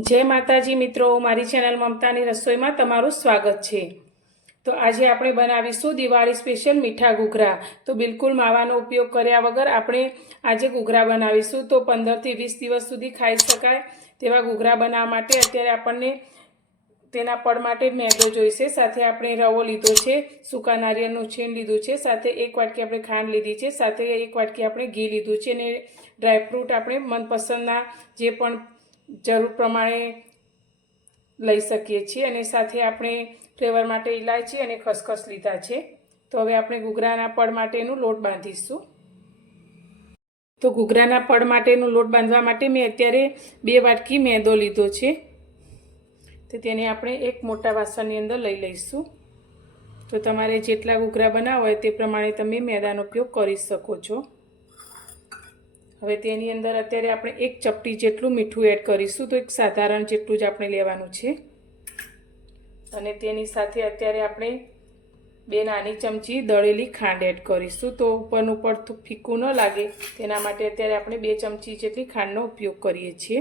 जय माताजी मित्रों, मारी चेनल ममतानी रसोईमां तमारुं स्वागत है। तो आज આપણે બનાવીશું દિવાળી સ્પેશિયલ મીઠા ઘૂઘરા। તો બિલકુલ માવાનો ઉપયોગ કર્યા વગર આપણે આજે ઘૂઘરા બનાવીશું। તો 15 થી 20 દિવસ સુધી ખાઈ શકાય તેવા ઘૂઘરા બનાવવા માટે અત્યારે આપણને તેના પડ માટે મેદો જોઈશે, સાથે આપણે રવો લીધો છે, સૂકા નારિયેળનું છીણ લીધું છે, સાથે 1 વાટકી આપણે ખાંડ લીધી છે, સાથે 1 વાટકી આપણે ઘી લીધું છે અને ડ્રાયફ્રૂટ આપણે મનપસંદના જે પણ જરૂર પ્રમાણે લઈ શકીએ છીએ અને સાથે આપણે ફ્લેવર માટે ઇલાયચી અને ખસખસ લીધા છે। તો હવે આપણે ઘૂઘરાના પડ માટેનો લોટ બાંધીશું। તો ઘૂઘરાના પડ માટેનો લોટ બાંધવા માટે મેં અત્યારે 2 વાટકી મેદો લીધો છે। તો તેને આપણે એક મોટા વાસણની અંદર લઈ લઈશું। તો તમારે જેટલા ઘૂઘરા બનાવવા હોય તે પ્રમાણે તમે મેદાનો ઉપયોગ કરી શકો છો। હવે તેની અંદર અત્યારે આપણે 1 ચપટી જેટલું મીઠું એડ કરીશું। તો એક સાધારણ જેટલું જ આપણે લેવાનું છે અને તેની સાથે અત્યારે આપણે 2 નાની ચમચી દળેલી ખાંડ એડ કરીશું। તો ઉપરનું પડ ફીકું ન લાગે તેના માટે અત્યારે આપણે 2 ચમચી જેટલી ખાંડનો ઉપયોગ કરીએ છીએ।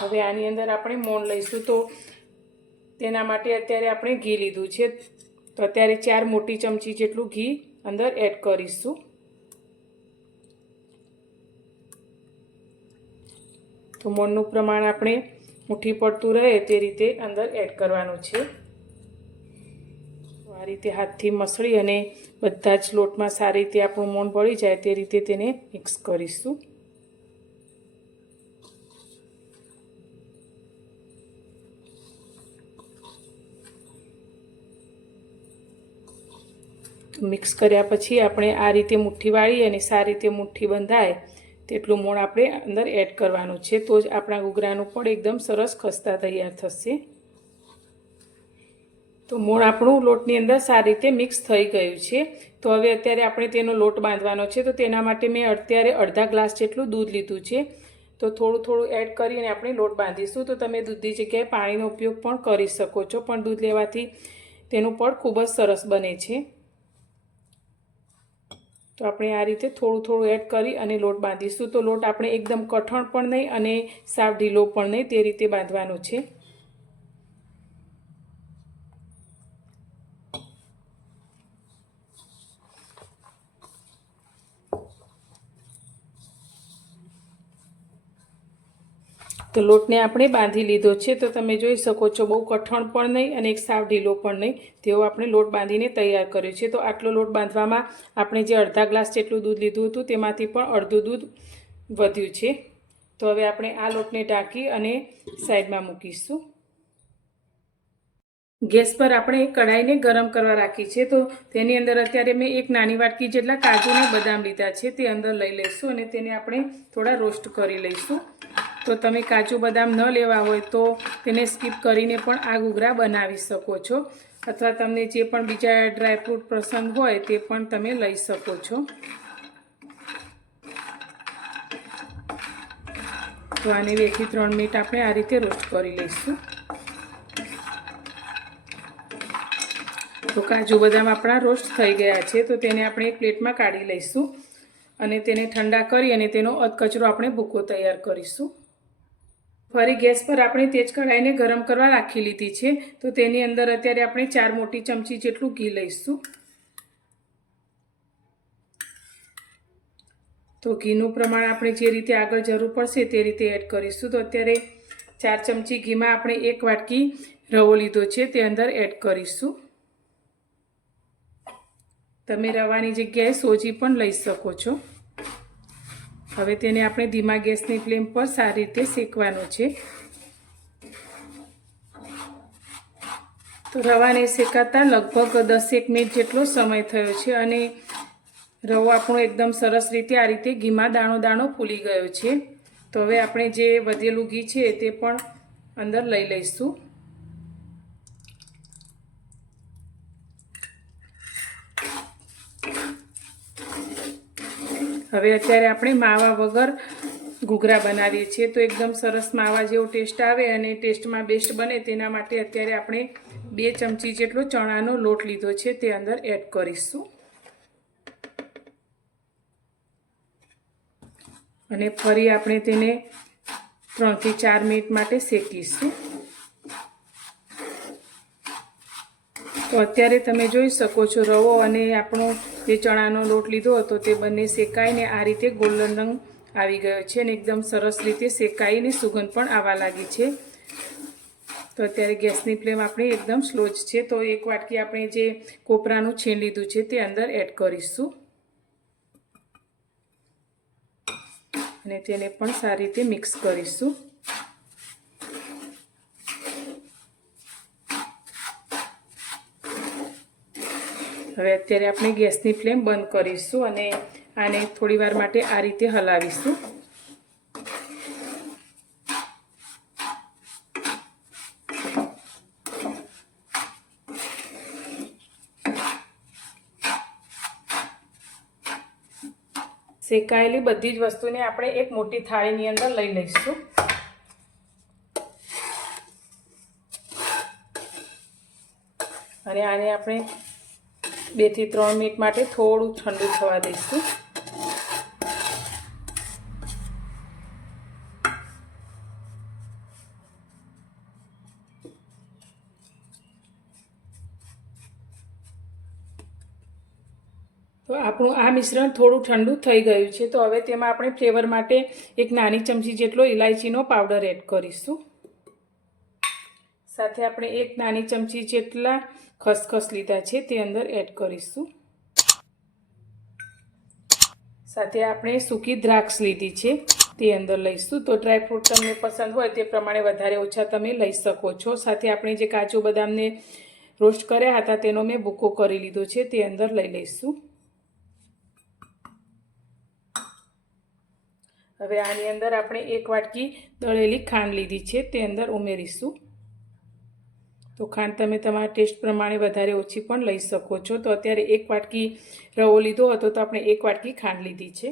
હવે આની અંદર આપણે મોણ લઈશું। તો તેના માટે અત્યારે આપણે ઘી લીધું છે। તો અત્યારે 4 મોટી ચમચી જેટલું ઘી અંદર એડ કરીશું। તો મોણનું પ્રમાણ આપણે મુઠ્ઠી પડતું રહે તે રીતે અંદર એડ કરવાનું છે। આ રીતે હાથથી મસળી અને બધા જ લોટમાં સારી રીતે આપણું મોણ ભળી જાય તે રીતે તેને મિક્સ કરીશું। મિક્સ કર્યા પછી આપણે આ રીતે મુઠ્ઠી વાળી અને સારી રીતે મુઠ્ઠી બંધાય તેટલું મોણ આપણે અંદર એડ કરવાનું છે। તો જ આપણા ઘૂઘરાનું પડ એકદમ સરસ ખસ્તા તૈયાર થશે। તો મોણ આપણું લોટની અંદર સારી રીતે મિક્સ થઈ ગયું છે। તો હવે અત્યારે આપણે તેનો લોટ બાંધવાનો છે। તો તેના માટે મેં અત્યારે અડધા ગ્લાસ જેટલું દૂધ લીધું છે। તો થોડું થોડું એડ કરીને આપણે લોટ બાંધીશું। તો તમે દૂધની જગ્યાએ પાણીનો ઉપયોગ પણ કરી શકો છો, પણ દૂધ લેવાથી તેનું પડ ખૂબ જ સરસ બને છે। તો આપણે આ રીતે થોડું થોડું એડ કરી અને લોટ બાંધીશું। તો લોટ આપણે એકદમ કઠણ પણ નહીં અને સાવ ઢીલો પણ નહીં તે રીતે બાંધવાનો છે। તો લોટને આપણે બાંધી લીધો છે। તો તમે જોઈ શકો છો બહુ કઠણ પણ નહીં અને એક સાવ ઢીલો પણ નહીં તેવો આપણે લોટ બાંધીને તૈયાર કર્યો છે। તો આટલો લોટ બાંધવામાં આપણે જે અડધા ગ્લાસ જેટલું દૂધ લીધું હતું તેમાંથી પણ અડધું દૂધ વધ્યું છે। તો હવે આપણે આ લોટને ઢાંકી અને સાઈડમાં મૂકીશું। ગેસ પર આપણે કઢાઈને ગરમ કરવા રાખી છે। તો તેની અંદર અત્યારે મેં 1 નાની વાટકી જેટલા કાજુ અને બદામ લીધા છે તે અંદર લઈ લઈશું અને તેને આપણે થોડા રોસ્ટ કરી લઈશું। તો તમે કાજુ બદામ ન લેવા હોય તો તેને સ્કીપ કરીને પણ આ ઘૂઘરા બનાવી શકો છો, અથવા તમને જે પણ બીજા ડ્રાયફ્રૂટ પસંદ હોય તે પણ તમે લઈ શકો છો। તો આને 2 થી 3 મિનિટ આપણે આ રીતે રોસ્ટ કરી લઈશું। તો કાજુ બદામ આપણા રોસ્ટ થઈ ગયા છે। તો તેને આપણે એક પ્લેટમાં કાઢી લઈશું અને તેને ઠંડા કરી અને તેનો અધકચરો આપણે ભૂકો તૈયાર કરીશું। ફરી ગેસ પર આપણે તેજ કઢાઈને ગરમ કરવા રાખી લીધી છે। તો તેની અંદર અત્યારે આપણે 4 મોટી ચમચી જેટલું ઘી લઈશું। તો ઘીનું પ્રમાણ આપણે જે રીતે આગળ જરૂર પડશે તે રીતે એડ કરીશું। તો અત્યારે 4 ચમચી ઘીમાં આપણે 1 વાટકી રવો લીધો છે તે અંદર એડ કરીશું। તમે રવાની જગ્યાએ સોજી પણ લઈ શકો છો। હવે તેને આપણે ધીમા ગેસની ફ્લેમ પર સારી રીતે શેકવાનું છે। તો રવાને શેકાતા લગભગ 10 મિનિટ જેટલો સમય થયો છે અને રવો આપણો એકદમ સરસ રીતે આ રીતે ઘીમાં દાણો દાણો ફૂલી ગયો છે। તો હવે આપણે જે વધેલું ઘી છે તે પણ અંદર લઈ લઈશું। હવે અત્યારે આપણે માવા વગર ઘૂઘરા બનાવીએ છીએ। તો એકદમ સરસ માવા જેવો ટેસ્ટ આવે અને ટેસ્ટમાં બેસ્ટ બને તેના માટે અત્યારે આપણે 2 ચમચી જેટલો ચણાનો લોટ લીધો છે તે અંદર એડ કરીશું। અને ફરી આપણે તેને 3 થી 4 મિનિટ માટે શેકીશું. તો અત્યારે તમે જોઈ શકો છો રવો અને આપણો જે ચણાનો લોટ લીધો હતો તે બંને શેકાઈને આ રીતે ગોલ્ડન રંગ આવી ગયો છે અને એકદમ સરસ રીતે શેકાઈને સુગંધ પણ આવવા લાગી છે. તો અત્યારે ગેસની ફ્લેમ આપણે એકદમ સ્લો જ છે. તો એક વાટકી આપણે જે કોપરાનું છીણ લીધું છે તે અંદર એડ કરીશું અને તેને પણ સારી રીતે મિક્સ કરીશું. હવે અત્યારે આપણે ગેસની ફ્લેમ બંધ કરીશું અને આને થોડી વાર માટે આ રીતે હલાવીશું. શેકાયેલી બધી જ વસ્તુને આપણે એક મોટી થાળીની અંદર લઈ લઈશું. અને આને આપણે 2 થી 3 મિનિટ માટે થોડું ઠંડુ થવા દઈશું. તો આપણું આ મિશ્રણ થોડું ઠંડુ થઈ ગયું છે. તો હવે તેમાં આપણે ફ્લેવર માટે 1 નાની ચમચી જેટલો ઇલાયચીનો પાવડર એડ કરીશું. સાથે આપણે 1 નાની ચમચી જેટલા ખસખસ લીધા છે તે અંદર એડ કરીશું. સાથે આપણે સૂકી દ્રાક્ષ લીધી છે તે અંદર લઈશું. તો ડ્રાયફ્રૂટ તમને પસંદ હોય તે પ્રમાણે વધારે ઓછા તમે લઈ શકો છો. સાથે આપણે જે કાજુ બદામને રોસ્ટ કર્યા હતા તેનો મેં ભૂકો કરી લીધો છે તે અંદર લઈ લઈશું. હવે આની અંદર આપણે 1 વાટકી દળેલી ખાંડ લીધી છે તે અંદર ઉમેરીશું. તો ખાંડ તમે તમારા ટેસ્ટ પ્રમાણે વધારે ઓછી પણ લઈ શકો છો. તો અત્યારે 1 વાટકી રવો લીધો હતો તો આપણે 1 વાટકી ખાંડ લીધી છે.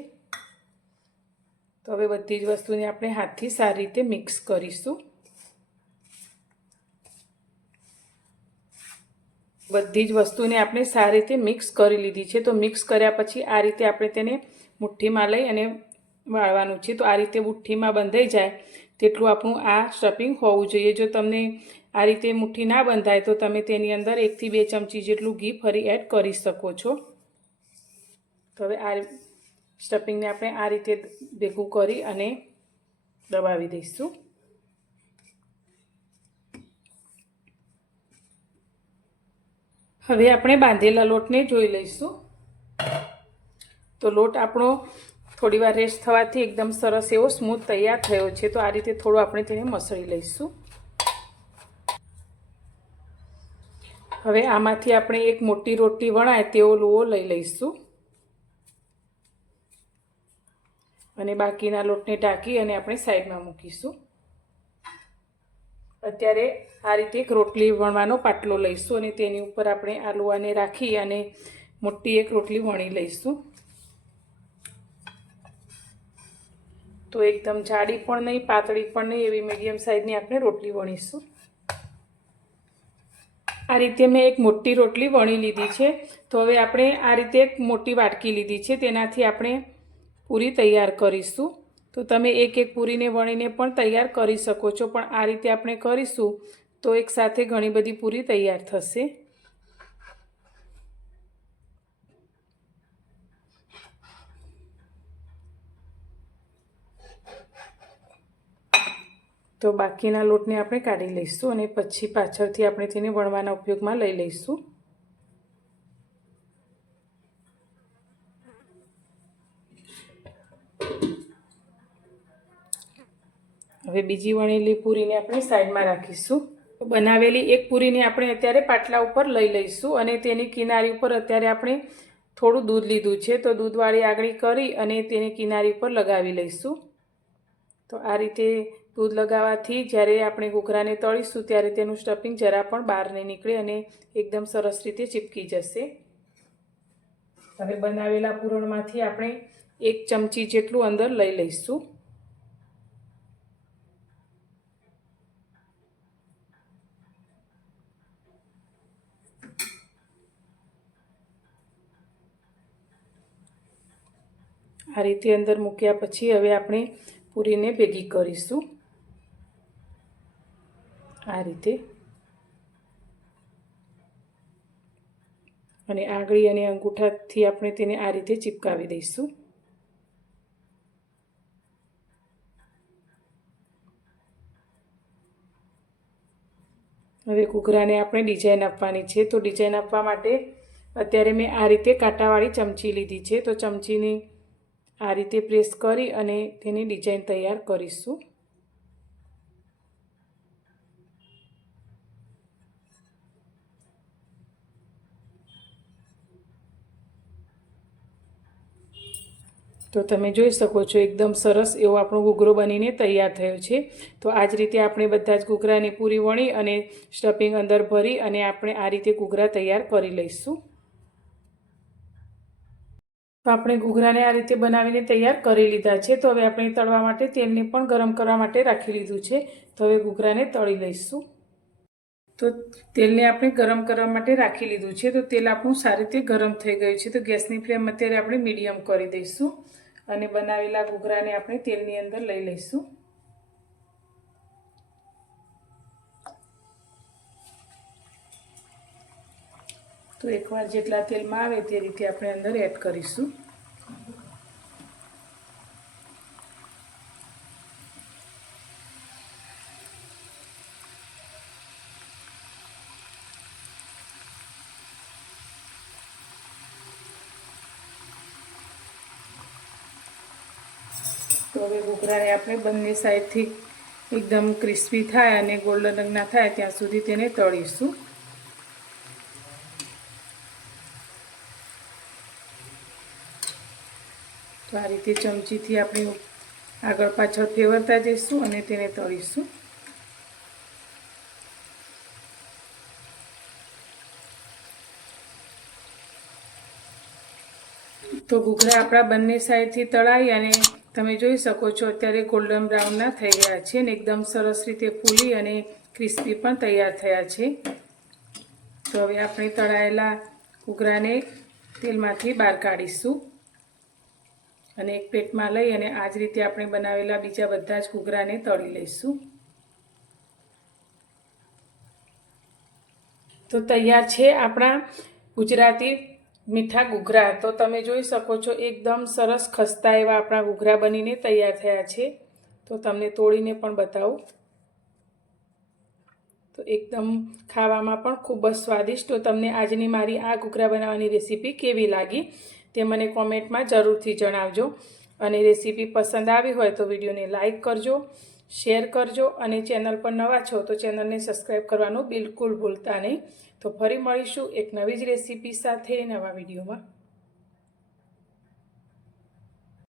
તો હવે બધી જ વસ્તુને આપણે હાથથી સારી રીતે મિક્સ કરીશું. બધી જ વસ્તુને આપણે સારી રીતે મિક્સ કરી લીધી છે. તો મિક્સ કર્યા પછી આ રીતે આપણે તેને મુઠ્ઠીમાં લઈ અને વાળવાનું છે. તો આ રીતે મુઠ્ઠીમાં બંધાઈ જાય તેટલું આપણું આ સ્ટફિંગ હોવું જોઈએ. જો તમને આ રીતે મુઠ્ઠી ના બંધાય તો તમે તેની અંદર 1 થી 2 ચમચી જેટલું ઘી ફરી એડ કરી શકો છો. તો હવે આ સ્ટફિંગને આપણે આ રીતે ભેગું કરી અને દબાવી દઈશું. હવે આપણે બાંધેલા લોટને જોઈ લઈશું. તો લોટ આપણો થોડી વાર રેસ્ટ થવાથી એકદમ સરસ એવો સ્મૂથ તૈયાર થયો છે. તો આ રીતે થોડું આપણે તેને મસળી લઈશું. હવે આમાંથી આપણે એક મોટી રોટલી વણાય તેવો લુઓ લઈ લઈશું અને બાકીના લોટને ઢાંકી અને આપણે સાઈડમાં મૂકીશું. અત્યારે આ રીતે એક રોટલી વણવાનો પાટલો લઈશું અને તેની ઉપર આપણે આ લુઆને રાખી અને મોટી એક રોટલી વણી લઈશું. તો એકદમ જાડી પણ નહીં, પાતળી પણ નહીં, એવી મીડિયમ સાઇઝની આપણે રોટલી વણીશું. આ રીતે મેં એક મોટી રોટલી વણી લીધી છે. તો હવે આપણે આ રીતે એક મોટી વાટકી લીધી છે તેનાથી આપણે પૂરી તૈયાર કરીશું. તો તમે એક પૂરીને વણીને પણ તૈયાર કરી શકો છો, પણ આ રીતે આપણે કરીશું તો એકસાથે ઘણી બધી પૂરી તૈયાર થશે. તો બાકીના લોટને આપણે કાઢી લઈશું અને પછી પાછળથી આપણે તેને વણવાના ઉપયોગમાં લઈ લઈશું. હવે બીજી વણેલી પૂરીને આપણે સાઈડમાં રાખીશું. બનાવેલી એક પૂરીને આપણે અત્યારે પાટલા ઉપર લઈ લઈશું અને તેની કિનારી ઉપર અત્યારે આપણે થોડું દૂધ લીધું છે. તો દૂધવાળી આગળી કરી અને તેની કિનારી ઉપર લગાવી લઈશું. તો આ રીતે દૂધ લગાવવાથી જ્યારે આપણે ઘૂઘરાને તળીશું ત્યારે તેનું સ્ટફિંગ જરા પણ બહાર નહીં નીકળે અને એકદમ સરસ રીતે ચીપકી જશે. હવે બનાવેલા પૂરણમાંથી આપણે 1 ચમચી જેટલું અંદર લઈ લઈશું. આ રીતે અંદર મૂક્યા પછી હવે આપણે પૂરીને ભેગી કરીશું આ રીતે, અને આંગળી અને અંગૂઠાથી આપણે તેને આ રીતે ચિપકાવી દઈશું. હવે ઘૂઘરાને આપણે ડિઝાઇન આપવાની છે. તો ડિઝાઇન આપવા માટે અત્યારે મેં આ રીતે કાંટાવાળી ચમચી લીધી છે. તો ચમચીને આ રીતે પ્રેસ કરી અને તેની ડિઝાઇન તૈયાર કરીશું. તો તમે જોઈ શકો છો એકદમ સરસ એવો આપણો ઘૂઘરો બનીને તૈયાર થયો છે. તો આ જ રીતે આપણે બધા જ ઘૂઘરાની પૂરી વણી અને સ્ટફિંગ અંદર ભરી અને આપણે આ રીતે ઘૂઘરા તૈયાર કરી લઈશું. તો આપણે ઘૂઘરાને આ રીતે બનાવીને તૈયાર કરી લીધા છે. તો હવે આપણે તળવા માટે તેલને પણ ગરમ કરવા માટે રાખી લીધું છે. તો હવે ઘૂઘરાને તળી લઈશું. તો તેલને આપણે ગરમ કરવા માટે રાખી લીધું છે. તો તેલ આપણું સારી રીતે ગરમ થઈ ગયું છે. તો ગેસની ફ્લેમ અત્યારે આપણે મીડિયમ કરી દઈશું અને બનાવેલા ઘૂઘરાને આપણે તેલની અંદર લઈ લઈશું. તો એકવાર જેટલા તેલમાં આવે તે રીતે આપણે અંદર એડ કરીશું. તો હવે ઘૂઘરાને આપણે બંને સાઈડથી એકદમ ક્રિસ્પી થાય અને ગોલ્ડન રંગના થાય ત્યાં સુધી તેને તળીશું. તો આ રીતે ચમચીથી આપણે આગળ પાછળ ફેરવતા જઈશું અને તેને તળીશું. તો ઘૂઘરા આપણા બંને સાઈડથી તળાઈ અને તમે જોઈ શકો છો અત્યારે ગોલ્ડન બ્રાઉનના થઈ ગયા છે ને એકદમ સરસ રીતે ફૂલી અને ક્રિસ્પી પણ તૈયાર થયા છે. તો હવે આપણે તળાયેલા ઘૂઘરાને તેલમાંથી બહાર કાઢીશું અને એક પ્લેટમાં લઈ અને આ જ રીતે આપણે બનાવેલા બીજા બધા જ ઘૂઘરાને તળી લઈશું. તો તૈયાર છે આપણા ગુજરાતી મીઠા ઘૂઘરા. તો તમે જોઈ શકો છો એકદમ સરસ ખસ્તા એવા આપણા ઘૂઘરા બનીને તૈયાર થયા છે. તો તમને તોડીને પણ બતાવું. તો એકદમ ખાવામાં પણ ખૂબ જ સ્વાદિષ્ટ. તો તમને આજની મારી આ ઘૂઘરા બનાવવાની રેસીપી કેવી લાગી તે મને કોમેન્ટમાં જરૂરથી જણાવજો. અને રેસીપી પસંદ આવી હોય તો વિડીયોને લાઈક કરજો, શેર કરજો અને ચેનલ પર નવા છો તો ચેનલને સબસ્ક્રાઈબ કરવાનું બિલકુલ ભૂલતા નહીં. તો ફરી મળીશું એક નવી જ રેસીપી સાથે નવા વિડીયોમાં.